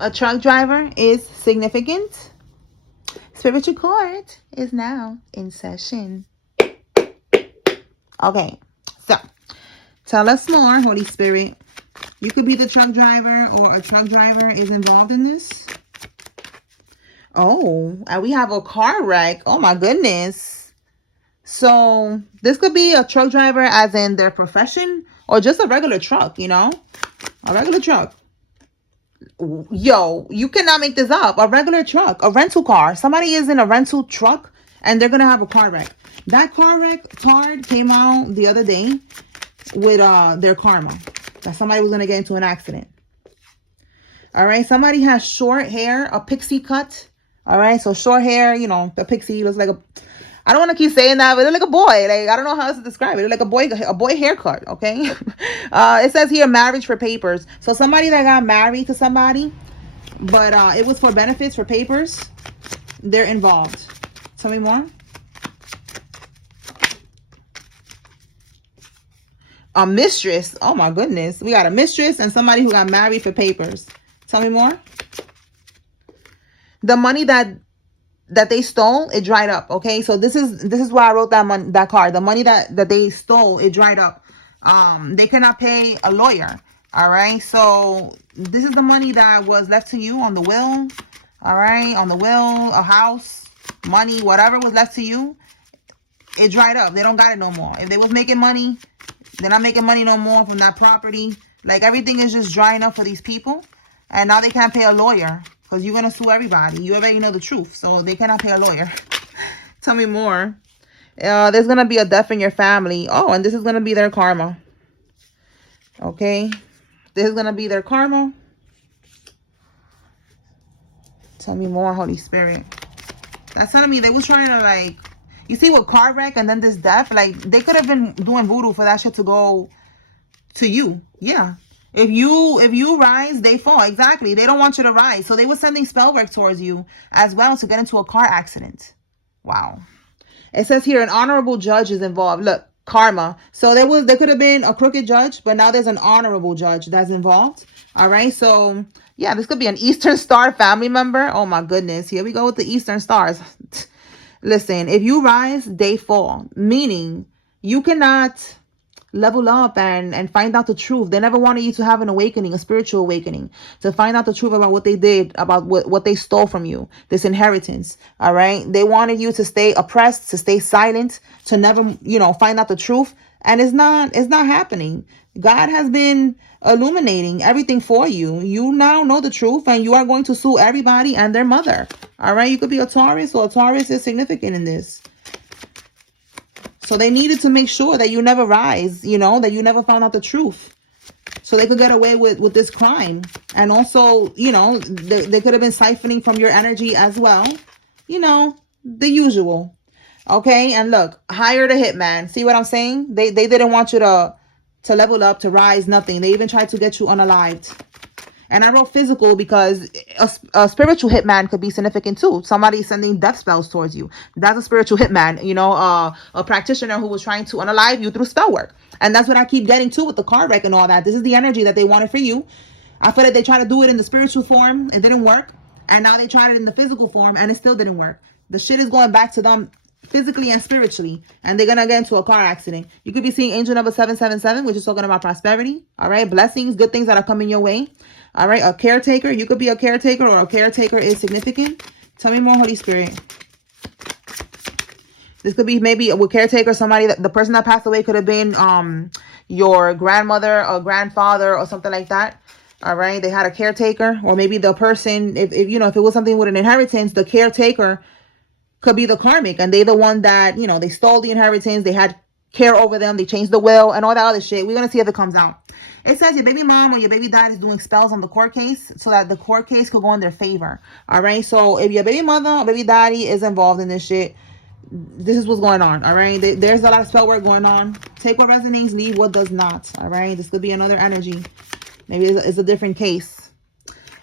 A truck driver is significant. Spiritual court is now in session. Okay, so tell us more, Holy Spirit. You could be the truck driver, or a truck driver is involved in this. Oh, and we have a car wreck. Oh my goodness. So this could be a truck driver as in their profession, or just a regular truck, a regular truck. Yo, you cannot make this up. A regular truck, a rental car. Somebody is in a rental truck and they're gonna have a car wreck. That car wreck card came out the other day with their karma. That somebody was gonna get into an accident. All right, somebody has short hair, a pixie cut. All right, so short hair, the pixie looks like a. I don't want to keep saying that, but it looks like a boy. Like, I don't know how else to describe it. It looks like a boy haircut. Okay, it says here marriage for papers. So somebody that got married to somebody, but it was for benefits for papers. They're involved. Tell me more. A mistress. Oh my goodness, we got a mistress and somebody who got married for papers. Tell me more. The money that they stole, it dried up. Okay, so this is why I wrote that card. The money that they stole, it dried up. They cannot pay a lawyer. All right, so this is the money that was left to you on the will. All right, on the will, a house, money, whatever was left to you, it dried up. They don't got it no more. If they was making money, they're not making money no more from that property. Like, everything is just drying up for these people, and now they can't pay a lawyer. Because you're going to sue everybody. You already know the truth. So they cannot pay a lawyer. Tell me more. There's going to be a death in your family. Oh, and this is going to be their karma. Okay. This is going to be their karma. Tell me more, Holy Spirit. That's telling me they was trying to, like, you see, with car wreck and then this death, like, they could have been doing voodoo for that shit to go to you. Yeah. If you rise, they fall. Exactly. They don't want you to rise. So they were sending spell work towards you as well to get into a car accident. Wow. It says here an honorable judge is involved. Look, karma. So there could have been a crooked judge, but now there's an honorable judge that's involved. All right. So yeah, this could be an Eastern Star family member. Oh my goodness. Here we go with the Eastern Stars. Listen, if you rise, they fall. Meaning you cannot level up and find out the truth. They never wanted you to have an awakening, a spiritual awakening, to find out the truth about what they did, about what they stole from you, this inheritance. All right. They wanted you to stay oppressed, to stay silent, to never, find out the truth. And it's not happening. God has been illuminating everything for you. You now know the truth, and you are going to sue everybody and their mother. All right. You could be a Taurus, or a Taurus is significant in this. So they needed to make sure that you never rise, that you never found out the truth. So they could get away with this crime. And also, they could have been siphoning from your energy as well. The usual. Okay, and look, hire the hitman. See what I'm saying? They didn't want you to level up, to rise, nothing. They even tried to get you unalived. And I wrote physical because a spiritual hitman could be significant too. Somebody sending death spells towards you. That's a spiritual hitman, a practitioner who was trying to unalive you through spell work. And that's what I keep getting to with the car wreck and all that. This is the energy that they wanted for you. I feel like they tried to do it in the spiritual form. It didn't work. And now they tried it in the physical form and it still didn't work. The shit is going back to them physically and spiritually, and they're gonna get into a car accident. You could be seeing angel number 777, which is talking about prosperity. All right, blessings, good things that are coming your way. All right, a caretaker. You could be a caretaker, or a caretaker is significant. Tell me more, Holy Spirit. This could be maybe a caretaker, somebody that the person that passed away could have been your grandmother or grandfather or something like that. All right, they had a caretaker, or maybe the person, if it was something with an inheritance, the caretaker could be the karmic, and they the one that, they stole the inheritance, they had care over them, they changed the will and all that other shit. We're gonna see if it comes out. It says your baby mom or your baby dad is doing spells on the court case so that the court case could go in their favor. All right, so if your baby mother or baby daddy is involved in this shit, this is what's going on. All right, there's a lot of spell work going on. Take what resonates, leave what does not. All right, this could be another energy. Maybe it's a different case.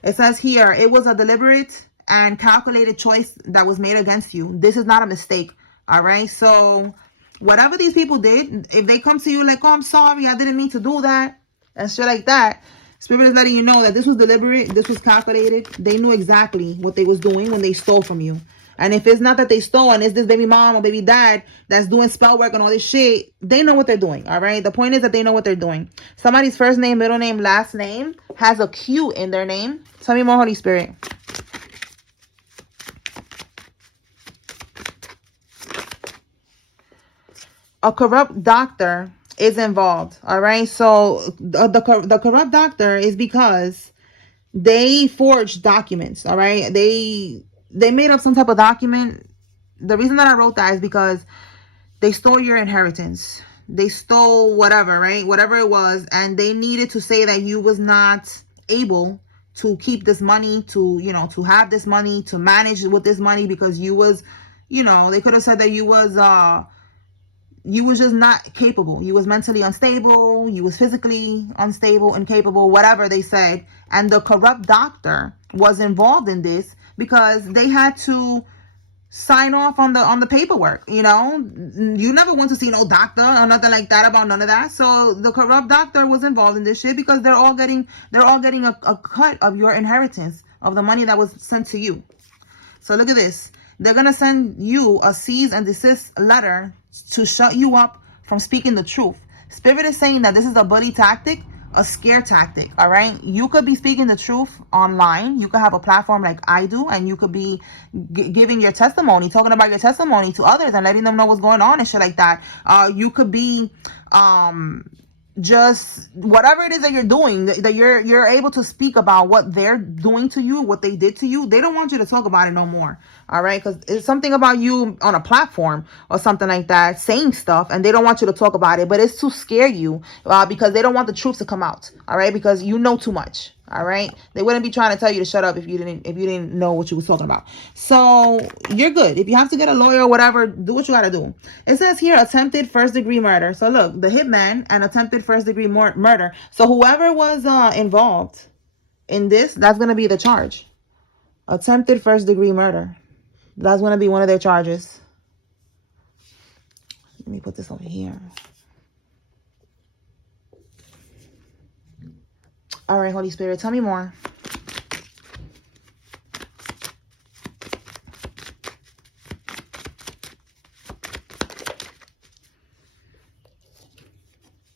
It says here, it was a deliberate and calculated choice that was made against you. This is not a mistake. All right. So whatever these people did, if they come to you like, oh, I'm sorry, I didn't mean to do that, and shit like that, Spirit is letting you know that this was deliberate. This was calculated. They knew exactly what they was doing when they stole from you. And if it's not that they stole and it's this baby mom or baby dad that's doing spell work and all this shit, they know what they're doing, all right? The point is that they know what they're doing. Somebody's first name, middle name, last name has a Q in their name. Tell me more, Holy Spirit. A corrupt doctor is involved, all right? So the corrupt doctor is because they forged documents, all right? They made up some type of document. The reason that I wrote that is because they stole your inheritance. They stole whatever, right? Whatever it was, and they needed to say that you was not able to keep this money, to, you know, to have this money, to manage with this money, because you was, you know, they could have said that you was just not capable. You was mentally unstable. You was physically unstable, incapable, whatever they said. And the corrupt doctor was involved in this because they had to sign off on the paperwork. You know, you never went to see no doctor or nothing like that about none of that. So the corrupt doctor was involved in this shit because they're all getting a cut of your inheritance, of the money that was sent to you. So look at this. They're going to send you a cease and desist letter to shut you up from speaking the truth. Spirit is saying that this is a bully tactic, a scare tactic, all right? You could be speaking the truth online. You could have a platform like I do, and you could be giving your testimony, talking about your testimony to others and letting them know what's going on and shit like that. You could be just whatever it is that you're doing, that you're able to speak about what they're doing to you, what they did to you. They don't want you to talk about it no more, all right? Because it's something about you on a platform or something like that saying stuff, and they don't want you to talk about it, but it's to scare you, because they don't want the truth to come out, all right? Because you know too much, all right? They wouldn't be trying to tell you to shut up if you didn't know what you was talking about. So you're good. If you have to get a lawyer or whatever, do what you gotta do. It says here attempted first degree murder. So look, the hitman and attempted first degree murder. So whoever was involved in this, that's gonna be the charge. Attempted first degree murder. That's gonna be one of their charges. Let me put this over here. All right, Holy Spirit, tell me more.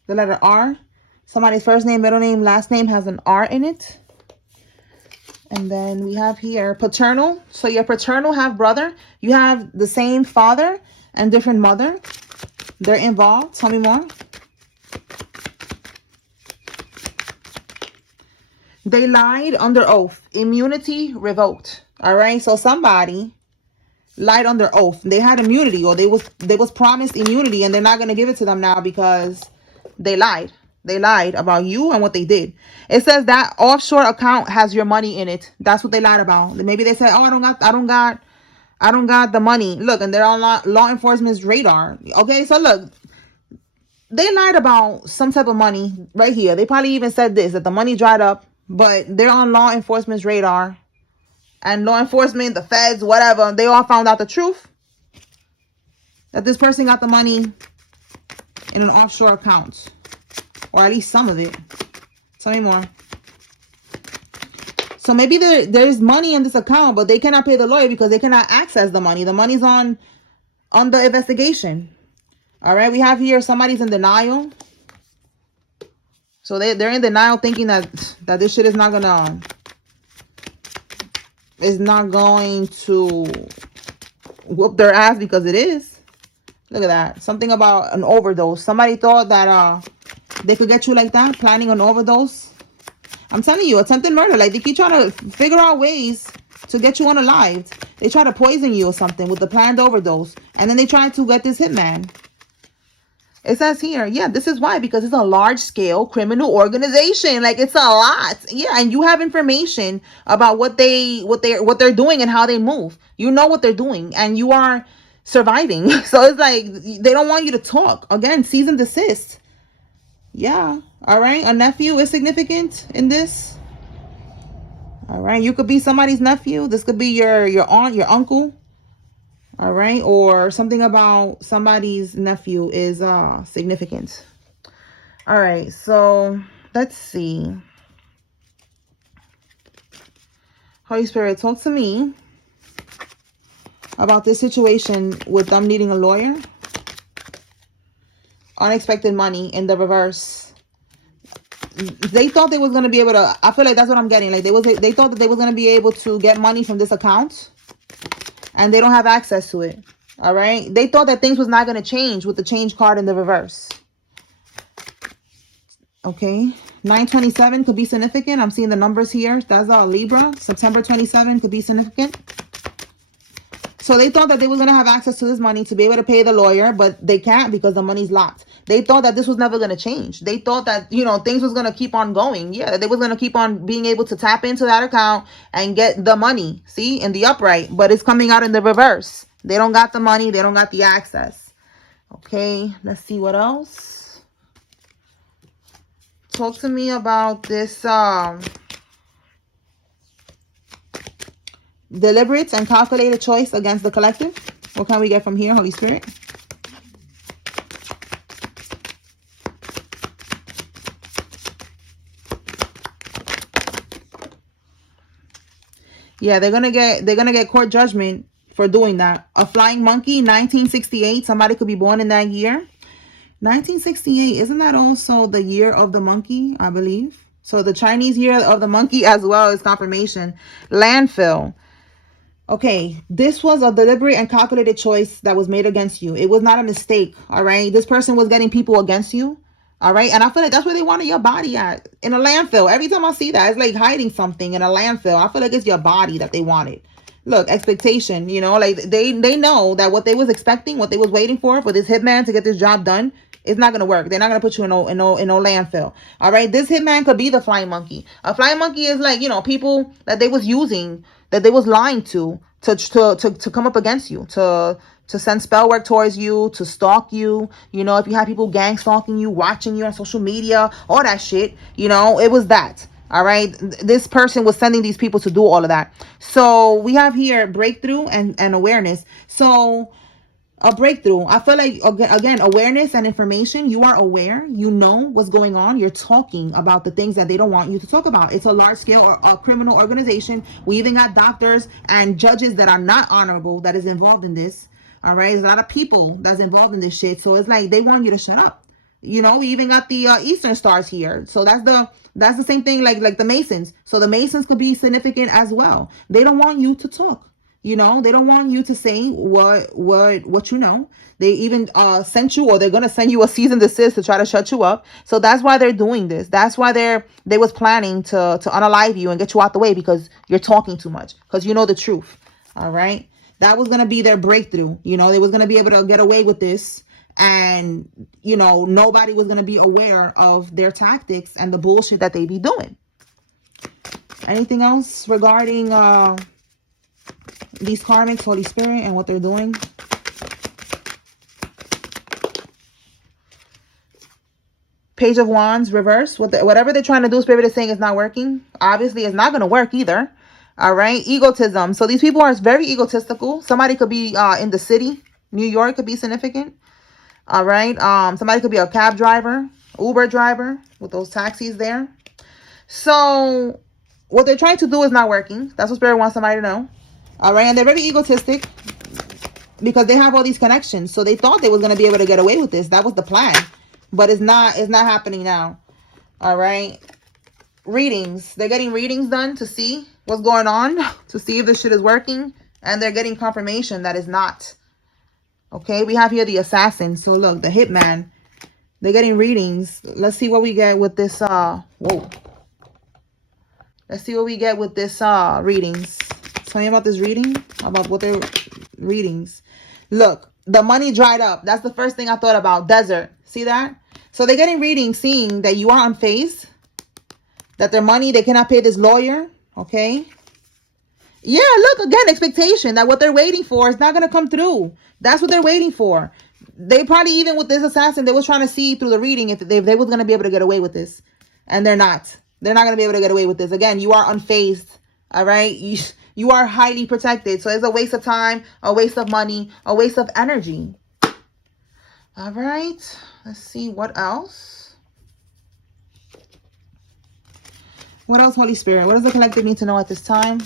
The letter R. Somebody's first name, middle name, last name has an R in it. And then we have here paternal. So your paternal half brother, you have the same father and different mother. They're involved. Tell me more. They lied under oath. Immunity revoked. All right. So somebody lied under oath. They had immunity, or they was promised immunity, and they're not going to give it to them now because they lied. They lied about you and what they did. It says that offshore account has your money in it. That's what they lied about. Maybe they said, "Oh, I don't got the money." Look, and they're on law enforcement's radar. Okay, so look, they lied about some type of money right here. They probably even said this, that the money dried up, but they're on law enforcement's radar. And law enforcement, the feds, whatever, they all found out the truth. That this person got the money in an offshore account. Or at least some of it. Tell me more. So maybe there's money in this account, but they cannot pay the lawyer because they cannot access the money. The money's on the investigation. All right, we have here somebody's in denial. So they're in denial, thinking that this shit is not going to whoop their ass, because it is. Look at that. Something about an overdose. Somebody thought that they could get you like that, planning an overdose. I'm telling you, attempted murder. Like, they keep trying to figure out ways to get you unalived. They try to poison you or something with the planned overdose. And then they try to get this hitman. It says here, yeah, this is why, because it's a large-scale criminal organization. Like, it's a lot. Yeah, and you have information about what they're doing and how they move. You know what they're doing, and you are surviving. So it's like they don't want you to talk. Again, cease and desist. Yeah. All right. A nephew is significant in this. All right. You could be somebody's nephew. This could be your aunt, your uncle. All right. Or something about somebody's nephew is significant. All right. So let's see. Holy Spirit, talk to me about this situation with them needing a lawyer. Unexpected money in the reverse. They thought they was going to be able to, I feel like that's what I'm getting. Like they thought that they was going to be able to get money from this account, and they don't have access to it. All right. They thought that things was not going to change with the change card in the reverse. Okay. 9/27 could be significant. I'm seeing the numbers here. That's Libra. September 27 could be significant. So they thought that they were going to have access to this money to be able to pay the lawyer, but they can't because the money's locked. They thought that this was never going to change. They thought that, you know, things was going to keep on going. Yeah, they was going to keep on being able to tap into that account and get the money, see, in the upright. But it's coming out in the reverse. They don't got the money. They don't got the access. Okay, let's see what else. Talk to me about this deliberate and calculated choice against the collective. What can we get from here, Holy Spirit? Yeah, they're gonna get court judgment for doing that. A flying monkey, 1968. Somebody could be born in that year. 1968, isn't that also the year of the monkey, I believe? So the Chinese year of the monkey as well is confirmation. Landfill. Okay, this was a deliberate and calculated choice that was made against you. It was not a mistake, all right? This person was getting people against you, all right? And I feel like that's where they wanted your body at, in a landfill. Every time I see that, it's like hiding something in a landfill. I feel like it's your body that they wanted. Look, expectation, you know, like they know that what they was expecting, what they was waiting for this hitman to get this job done, it's not going to work. They're not going to put you in no landfill. All right. This hitman could be the flying monkey. A flying monkey is like, you know, people that they was using, that they was lying to come up against you, to send spell work towards you, to stalk you. You know, if you have people gang stalking you, watching you on social media, all that shit, you know, it was that. All right. This person was sending these people to do all of that. So we have here breakthrough and awareness. So a breakthrough. I feel like, again, awareness and information. You are aware. You know what's going on. You're talking about the things that they don't want you to talk about. It's a large scale or a criminal organization. We even got doctors and judges that are not honorable that is involved in this. All right. There's a lot of people that's involved in this shit. So it's like they want you to shut up. You know, we even got the Eastern Stars here. So that's the same thing like the Masons. So the Masons could be significant as well. They don't want you to talk. You know, they don't want you to say what you know. They even sent you, or they're gonna send you a cease and desist to try to shut you up. So that's why they're doing this. That's why they was planning to unalive you and get you out the way, because you're talking too much, because you know the truth. All right, that was gonna be their breakthrough. You know, they was gonna be able to get away with this, and you know nobody was gonna be aware of their tactics and the bullshit that they be doing. Anything else regarding these karmics, Holy Spirit, and what they're doing? Page of Wands, reverse. Whatever they're trying to do, Spirit is saying is not working. Obviously, it's not going to work either. All right. Egotism. So these people are very egotistical. Somebody could be in the city. New York could be significant. All right. Somebody could be a cab driver, Uber driver with those taxis there. So what they're trying to do is not working. That's what Spirit wants somebody to know. All right. And they're very egotistic because they have all these connections. So they thought they was going to be able to get away with this. That was the plan. But it's not happening now. All right. Readings. They're getting readings done to see what's going on, to see if this shit is working. And they're getting confirmation that it's not. Okay. We have here the assassin. So look, the hitman. They're getting readings. Let's see what we get with this. Whoa. Let's see what we get with this readings. Tell me about this reading. About what they're readings. Look, the money dried up. That's the first thing I thought about. Desert. See that? So they're getting readings, seeing that you are unfazed. That their money, they cannot pay this lawyer. Okay. Yeah, look, again, expectation that what they're waiting for is not going to come through. That's what they're waiting for. They probably, even with this assassin, they was trying to see through the reading if they was going to be able to get away with this. And they're not. They're not going to be able to get away with this. Again, you are unfazed. All right. You are highly protected. So it's a waste of time, a waste of money, a waste of energy. All right. Let's see what else. What else, Holy Spirit? What does the collective need to know at this time?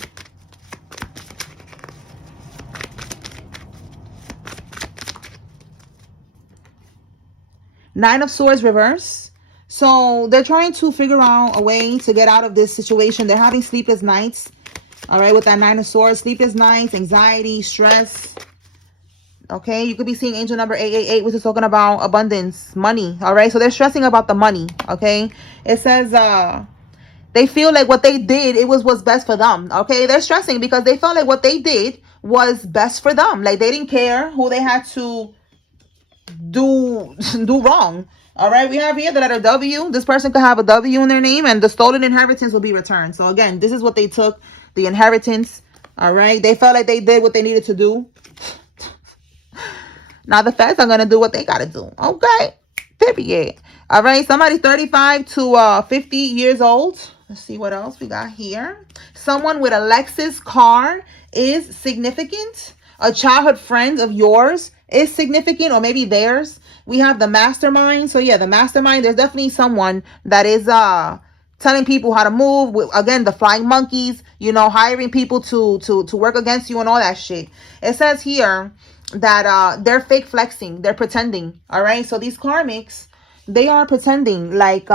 Nine of Swords reverse. So they're trying to figure out a way to get out of this situation. They're having sleepless nights. All right, with that Nine of Swords, sleepless nights, anxiety, stress. Okay, you could be seeing angel number 888, which is talking about abundance, money. All right, so they're stressing about the money. Okay, it says they feel like what they did, it was what's best for them. Okay, they're stressing because they felt like what they did was best for them. Like they didn't care who they had to do wrong. All right, we have here the letter W. This person could have a W in their name, and the stolen inheritance will be returned. So again, this is what they took, the inheritance. All right, they felt like they did what they needed to do. Now the feds are gonna do what they gotta do. Okay, period. All right, somebody 35 to 50 years old. Let's see what else we got here. Someone with a Lexus car is significant. A childhood friend of yours is significant, or maybe theirs. We have the mastermind. So yeah, the mastermind. There's definitely someone that is telling people how to move. Again, the flying monkeys. You know, hiring people to work against you and all that shit. It says here that they're fake flexing. They're pretending. All right. So these karmics, they are pretending like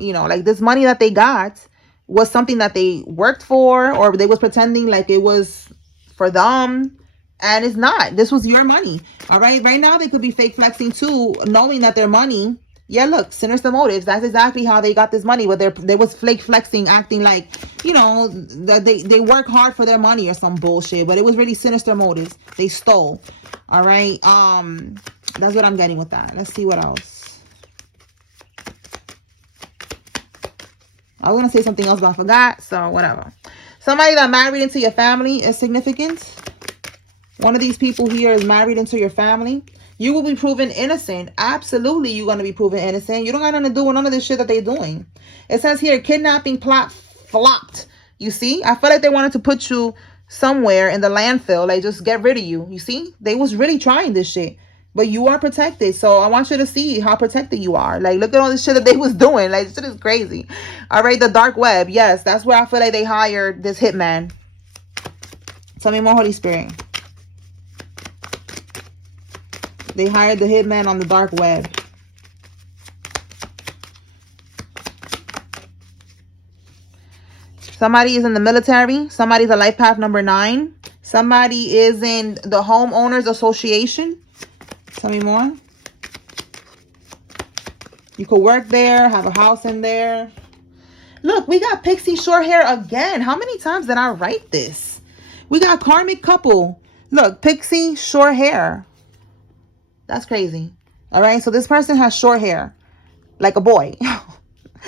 you know, like this money that they got was something that they worked for, or they was pretending like it was for them. And it's not. This was your money. All right. Right now, they could be fake flexing too, knowing that their money. Yeah, look, sinister motives. That's exactly how they got this money. But they was fake flexing, acting like, you know, that they work hard for their money or some bullshit. But it was really sinister motives. They stole. All right. That's what I'm getting with that. Let's see what else. I was gonna say something else, but I forgot. So whatever. Somebody that married into your family is significant. One of these people here is married into your family. You will be proven innocent. Absolutely, you're going to be proven innocent. You don't got nothing to do with none of this shit that they're doing. It says here, kidnapping plot flopped. You see? I feel like they wanted to put you somewhere in the landfill. Like, just get rid of you. You see? They was really trying this shit. But you are protected. So I want you to see how protected you are. Like, look at all this shit that they was doing. Like, this shit is crazy. All right, the dark web. Yes, that's where I feel like they hired this hitman. Tell me more, Holy Spirit. They hired the hitman on the dark web. Somebody is in the military. Somebody's a life path number 9. Somebody is in the homeowners association. Tell me more. You could work there, have a house in there. Look, we got pixie short hair again. How many times did I write this? We got karmic couple. Look, pixie short hair. That's crazy. All right. So this person has short hair like a boy.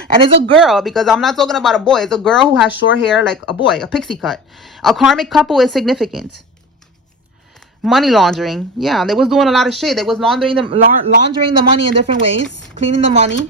And it's a girl, because I'm not talking about a boy. It's a girl who has short hair like a boy, a pixie cut. A karmic couple is significant. Money laundering. Yeah, they was doing a lot of shit. They was laundering the money in different ways. Cleaning the money.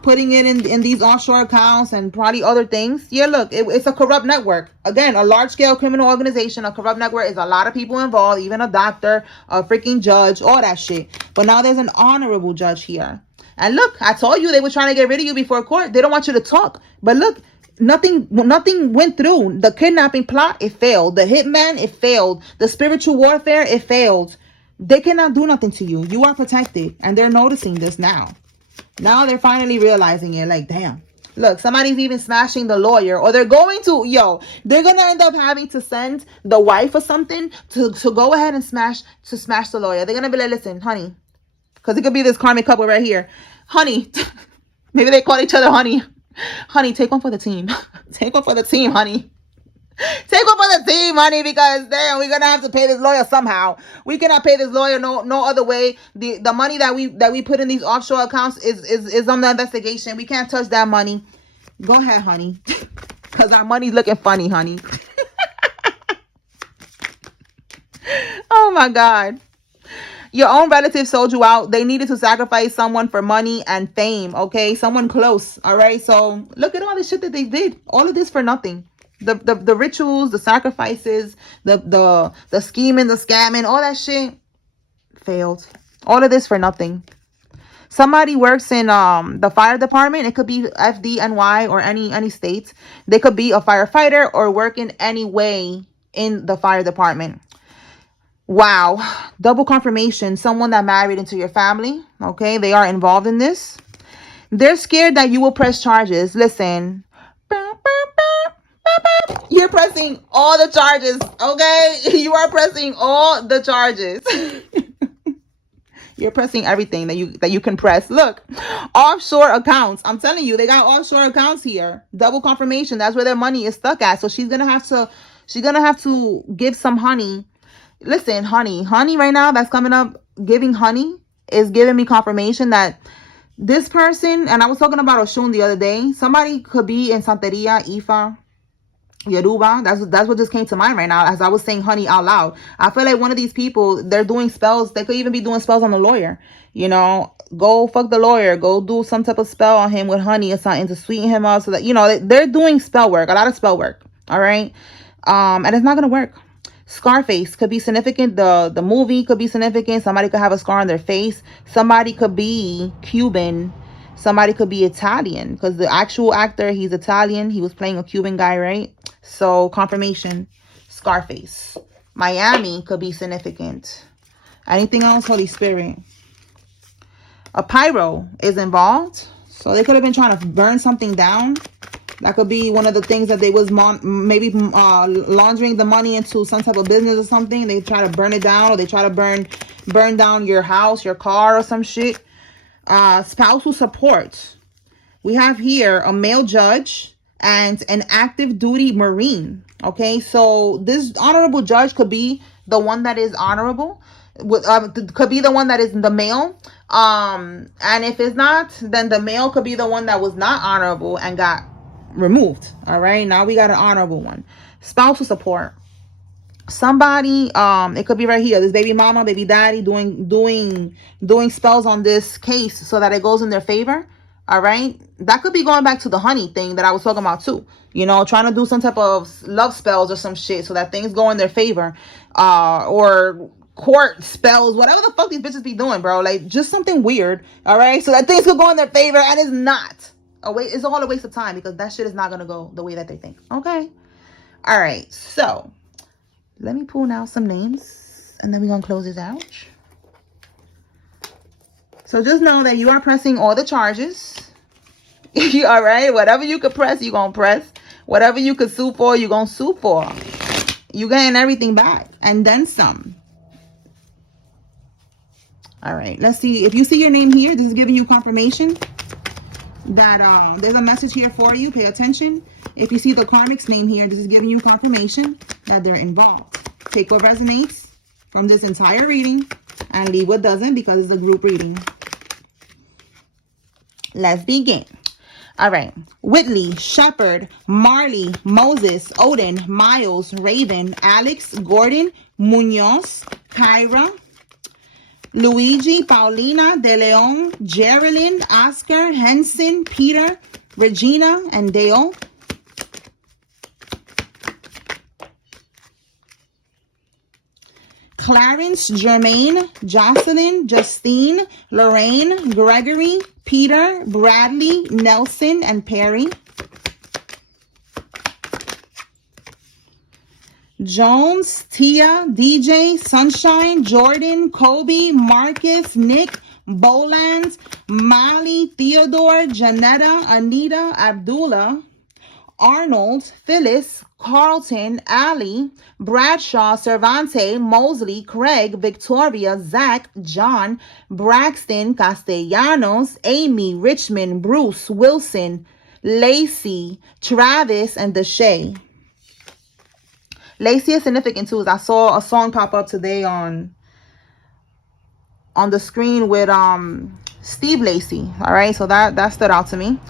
Putting it in these offshore accounts and probably other things. Yeah, look, it's a corrupt network. Again, a large-scale criminal organization. A corrupt network is a lot of people involved, even a doctor, a freaking judge, all that shit. But now there's an honorable judge here. And look, I told you they were trying to get rid of you before court. They don't want you to talk. But look, nothing went through. The kidnapping plot, it failed. The hitman, it failed. The spiritual warfare, it failed. They cannot do nothing to you. You are protected. And they're noticing this now. Now they're finally realizing it. Like, damn. Look, somebody's even smashing the lawyer. Or they're going to, they're going to end up having to send the wife or something to go ahead and smash the lawyer. They're going to be like, listen, honey. Because it could be this karmic couple right here. Honey. Maybe they call each other honey. Honey, take one for the team. Take one for the team, honey. Take one for the team, honey, because damn, we're gonna have to pay this lawyer somehow. We cannot pay this lawyer no other way. The money that we put in these offshore accounts is on the investigation. We can't touch that money. Go ahead, honey, because our money's looking funny, honey. Oh my God. Your own relatives sold you out. They needed to sacrifice someone for money and fame, okay? Someone close, all right? So look at all the shit that they did. All of this for nothing. The rituals, the sacrifices, the scheming, the scamming, all that shit failed. All of this for nothing. Somebody works in the fire department. It could be FDNY or any state. They could be a firefighter or work in any way in the fire department. Wow. Double confirmation. Someone that married into your family. Okay. They are involved in this. They're scared that you will press charges. Listen. You're pressing all the charges. Okay. You are pressing all the charges. You're pressing everything that you can press. Look, offshore accounts. I'm telling you, they got offshore accounts here. Double confirmation. That's where their money is stuck at. So she's gonna have to give some honey. Listen, honey right now that's coming up. Giving honey is giving me confirmation that this person, and I was talking about Oshun the other day. Somebody could be in Santeria, Ifa, Yoruba. That's what just came to mind right now as I was saying honey out loud. I feel like one of these people, they're doing spells. They could even be doing spells on the lawyer. Go fuck the lawyer. Go do some type of spell on him with honey or something to sweeten him up so that they're doing spell work, a lot of spell work. All right, and it's not gonna work. Scarface could be significant. The movie could be significant. Somebody could have a scar on their face. Somebody could be Cuban. Somebody could be Italian because the actual actor, he's Italian. He was playing a Cuban guy, right? So confirmation, Scarface. Miami could be significant. Anything else, Holy Spirit? A pyro is involved. So they could have been trying to burn something down. That could be one of the things that they was maybe laundering the money into some type of business or something. They try to burn it down, or they try to burn down your house, your car, or some shit. Spousal support. We have here a male judge and an active duty Marine. Okay, so this honorable judge could be the one that is honorable. Could be the one that is the male. And if it's not, then the male could be the one that was not honorable and got removed. All right, now we got an honorable one. Spousal support. Somebody, it could be right here, this baby mama, baby daddy doing spells on this case so that it goes in their favor. All right, that could be going back to the honey thing that I was talking about too. Trying to do some type of love spells or some shit so that things go in their favor, or court spells, whatever the fuck these bitches be doing, bro. Like, just something weird. All right, so that things could go in their favor, and it's not it's all a waste of time because that shit is not gonna go the way that they think. Okay, all right, so let me pull now some names and then we're going to close this out. So just know that you are pressing all the charges. All right. Whatever you could press, you're going to press. Whatever you could sue for, you're going to sue for. You're getting everything back and then some. All right. Let's see. If you see your name here, this is giving you confirmation that there's a message here for you. Pay attention. If you see the karmic's name here, this is giving you confirmation that they're involved. Take what resonates from this entire reading and leave what doesn't because it's a group reading. Let's begin. All right. Whitley, Shepard, Marley, Moses, Odin, Miles, Raven, Alex, Gordon, Munoz, Kyra, Luigi, Paulina, De Leon, Geraldine, Oscar, Henson, Peter, Regina, and Dale. Clarence, Jermaine, Jocelyn, Justine, Lorraine, Gregory, Peter, Bradley, Nelson, and Perry. Jones, Tia, DJ, Sunshine, Jordan, Kobe, Marcus, Nick, Boland, Molly, Theodore, Janetta, Anita, Abdullah, Arnold, Phyllis, Carlton, Ali, Bradshaw, Cervante, Mosley, Craig, Victoria, Zach, John, Braxton, Castellanos, Amy, Richmond, Bruce, Wilson, Lacey, Travis, and Deshay. Lacey is significant too. I saw a song pop up today on the screen with Steve Lacey. All right, so that stood out to me.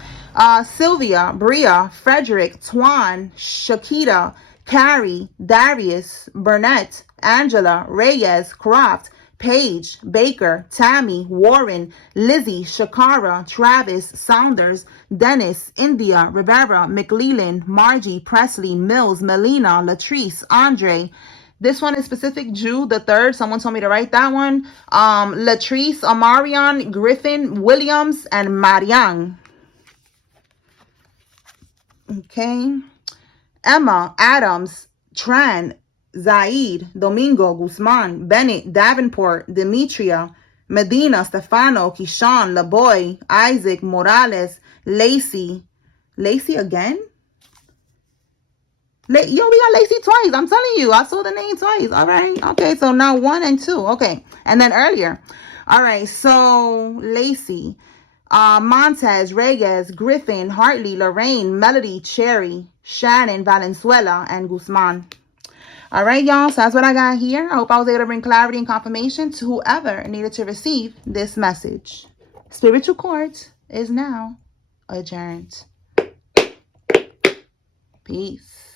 Sylvia, Bria, Frederick, Twan, Shakita, Carrie, Darius, Burnett, Angela, Reyes, Croft, Paige, Baker, Tammy, Warren, Lizzie, Shakara, Travis, Saunders, Dennis, India, Rivera, McLeland, Margie, Presley, Mills, Melina, Latrice, Andre. This one is specific, Jew the third. Someone told me to write that one. Latrice, Amarion, Griffin, Williams, and Marianne. Okay. Emma, Adams, Tran, Zaid, Domingo, Guzman, Bennett, Davenport, Demetria, Medina, Stefano, Kishan, LaBoy, Isaac, Morales, Lacey. Lacey again? Yo, we got Lacey twice. I'm telling you. I saw the name twice. All right. Okay, so now 1 and 2. Okay. And then earlier. All right, so Lacey, Montez, Reyes, Griffin, Hartley, Lorraine, Melody, Cherry, Shannon, Valenzuela, and Guzman. All right, y'all. So that's what I got here. I hope I was able to bring clarity and confirmation to whoever needed to receive this message. Spiritual court is now adjourned. Peace.